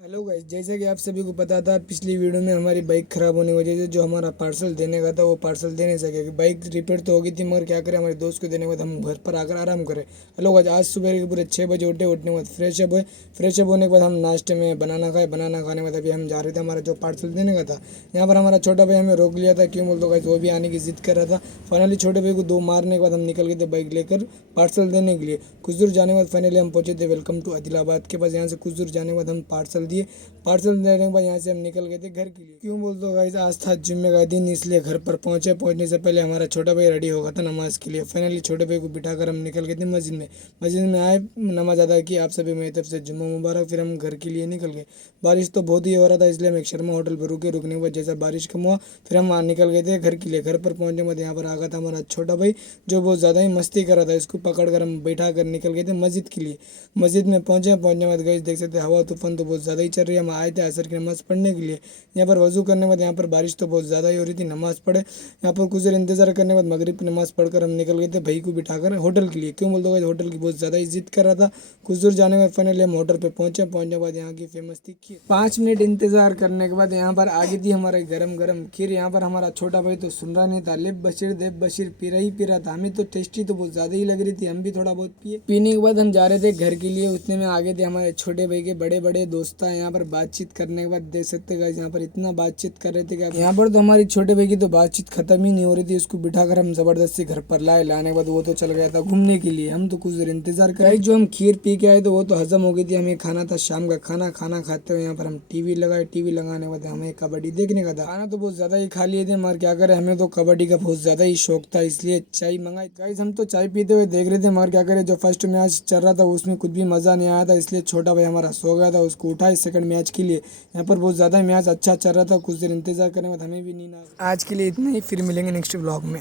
Hello guys, जैसे कि आप सभी को पता था पिछली वीडियो में हमारी बाइक ख़राब होने की वजह से जो हमारा पार्सल देने का था वो पार्सल दे नहीं सके। बाइक रिपेयर तो हो गई थी मगर क्या करें, हमारे दोस्त को देने के बाद हम घर पर आकर आराम करें। हेलो गाइस, आज सुबह के पूरे 6 बजे उठने के बाद फ्रेश अप हुए। फ्रेश अप होने के बाद हम नाश्ते में बनाना खाए। बनाना खाने के बाद अभी हम जा रहे थे हमारा जो पार्सल देने का था। यहाँ पर हमारा छोटा भाई हमें रोक लिया था, क्यों बोल दो गाइस, वो भी आने की जिद कर रहा था। फाइनली छोटे भाई को दो मारने के बाद हम निकल गए थे बाइक लेकर पार्सल देने के लिए। कुछ दूर जाने के बाद फाइनली हम पहुंचे थे वेलकम टू आदिलाबाद के पास। यहाँ से कुछ दूर जाने के बाद हम पार्सल दिए। पार्सल देने के बाद यहाँ से हम निकल गए थे घर के लिए। क्यों बोल दो गाइस, आज था जुम्मे का दिन, इसलिए घर पर पहुंचे। पहुंचने से पहले हमारा छोटा भाई रेडी हो गया था नमाज के लिए। फाइनली छोटे भाई को बिठाकर हम निकल गए थे मस्जिद में। मस्जिद में आए, नमाज अदा की। आप सभी मेरी तरफ से जुम्मा मुबारक। फिर हम घर के लिए निकल गए। बारिश तो बहुत ही हो रहा था, इसलिए हम एक शर्मा होटल पर रुके। रुकने के बाद जैसा बारिश कम हुआ फिर हम वहाँ निकल गए थे घर के लिए। घर पर पहुंचने के बाद यहाँ पर आ गया था हमारा छोटा भाई, जो बहुत ज़्यादा ही मस्ती कर रहा था। इसको पकड़ कर हम बैठा कर निकल गए थे मस्जिद के लिए। मस्जिद में पहुंचने के बाद गाइस देख सकते हवा तूफान तो बहुत ज़्यादा ही चल रही है। हम आए थे असर की नमाज़ पढ़ने के लिए। यहाँ पर वजू करने के बाद यहाँ पर बारिश तो बहुत ज़्यादा ही हो रही थी। नमाज़ पढ़े, यहाँ पर कुछ देर इंतजार करने के बाद मगरिब की नमाज़ पढ़कर हम निकल गए थे भाई को बिठाकर होटल के लिए। क्यों बोल दो गाइस, होटल की बहुत ज़्यादा ही जिद कर रहा था। कुछ दूर जाने में फाइनली हम होटल पे पहुंचे। पहुंचने के बाद यहाँ की फेमस थी खीर। 5 मिनट इंतजार करने के बाद यहाँ पर आ गई थी हमारे गरम गरम खीर। यहाँ पर हमारा छोटा भाई तो सुन रहा नहीं था, लेब बशीर देव बशीर पी रही पी रहा था। हमें तो टेस्टी तो बहुत ज़्यादा ही लग रही थी, हम भी थोड़ा बहुत पिए। पीने के बाद हम जा रहे थे घर के लिए। उतने में आगे थे हमारे छोटे भाई के बड़े बड़े दोस्त। यहाँ पर बातचीत करने के बाद देख सकते गाइस, यहाँ पर इतना बातचीत कर रहे थे कि यहाँ पर तो हमारी छोटे भाई की तो बातचीत खत्म ही नहीं हो रही थी। उसको बिठाकर हम जबरदस्ती घर पर लाए। लाने के बाद वो तो चल गया था घूमने के लिए। हम तो कुछ देर इंतजार कर जो हम खीर पी के आए तो वो तो हजम हो गई थी। हमें खाना था शाम का खाना। खाना खाते हुए यहाँ पर हम टीवी लगाए। टीवी लगाने के बाद हमें कबड्डी देखने का था। खाना तो बहुत ज्यादा ही खा लिए थे मगर क्या करें, हमें तो कबड्डी का बहुत ज्यादा ही शौक था, इसलिए चाय मंगाई। गाइस हम तो चाय पीते हुए देख रहे थे मगर क्या करें, जो फर्स्ट मैच चल रहा था उसमें कुछ भी मजा नहीं आया था, इसलिए छोटा भाई हमारा सो गया था। उसको उठाए सेकंड मैच के लिए। यहाँ पर बहुत ज़्यादा मैच अच्छा चल रहा था। कुछ देर इंतजार करने के बाद हमें भी नींद आ गई। आज के लिए इतना ही, फिर मिलेंगे नेक्स्ट ब्लॉग में।